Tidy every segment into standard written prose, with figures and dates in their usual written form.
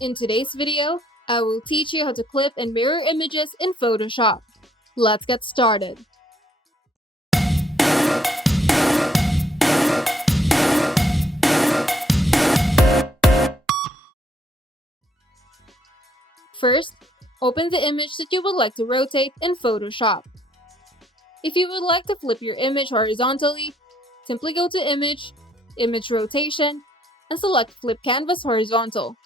In today's video, I will teach you how to clip and mirror images in Photoshop. Let's get started. First, open the image that you would like to rotate in Photoshop. If you would like to flip your image horizontally, simply go to Image, Image Rotation, and select Flip Canvas Horizontal.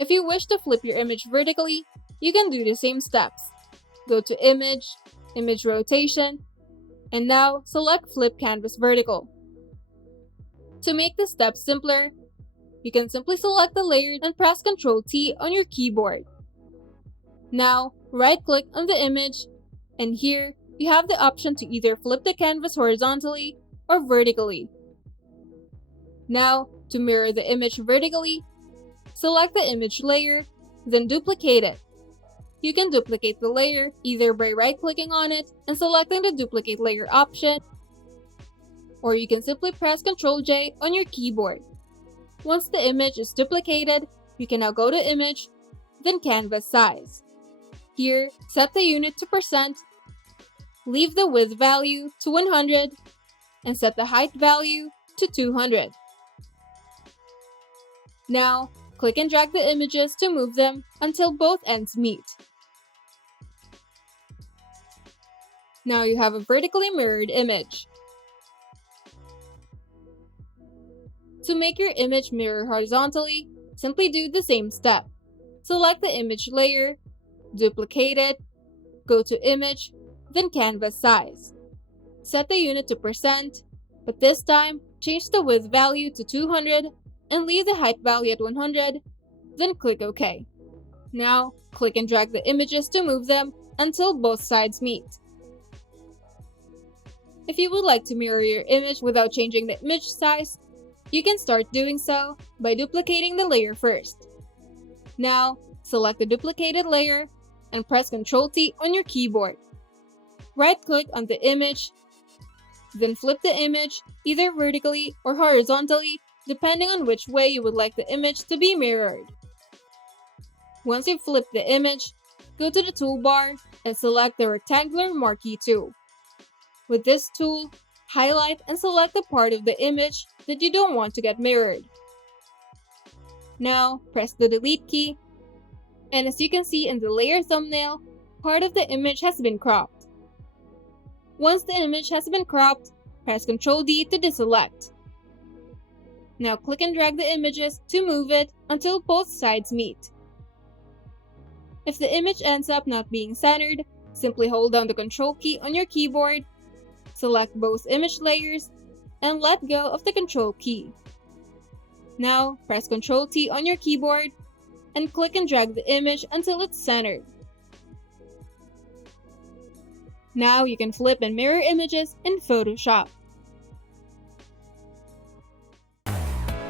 If you wish to flip your image vertically, you can do the same steps. Go to Image, Image Rotation, and now select Flip Canvas Vertical. To make the steps simpler, you can simply select the layer and press Ctrl-T on your keyboard. Now, right-click on the image, and here you have the option to either flip the canvas horizontally or vertically. Now, to mirror the image vertically, select the image layer, then duplicate it. You can duplicate the layer either by right-clicking on it and selecting the duplicate layer option, or you can simply press Ctrl-J on your keyboard. Once the image is duplicated, you can now go to Image, then Canvas Size. Here, set the unit to %, leave the width value to 100, and set the height value to 200. Now, click and drag the images to move them until both ends meet. Now you have a vertically mirrored image. To make your image mirror horizontally, simply do the same step. Select the image layer, duplicate it, go to Image, then Canvas Size. Set the unit to %, but this time, change the width value to 200 and leave the height value at 100, then click OK. Now, click and drag the images to move them until both sides meet. If you would like to mirror your image without changing the image size, you can start doing so by duplicating the layer first. Now, select the duplicated layer and press Ctrl-T on your keyboard. Right-click on the image, then flip the image either vertically or horizontally depending on which way you would like the image to be mirrored. Once you've flipped the image, go to the toolbar and select the rectangular marquee tool. With this tool, highlight and select the part of the image that you don't want to get mirrored. Now, press the delete key, and as you can see in the layer thumbnail, part of the image has been cropped. Once the image has been cropped, press Ctrl-D to deselect. Now click and drag the images to move it until both sides meet. If the image ends up not being centered, simply hold down the Control key on your keyboard, select both image layers, and let go of the Control key. Now press Ctrl-T on your keyboard and click and drag the image until it's centered. Now you can flip and mirror images in Photoshop.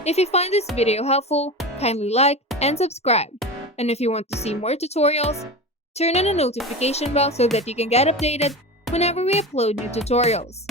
If you find this video helpful, kindly like and subscribe. And if you want to see more tutorials, turn on the notification bell so that you can get updated whenever we upload new tutorials.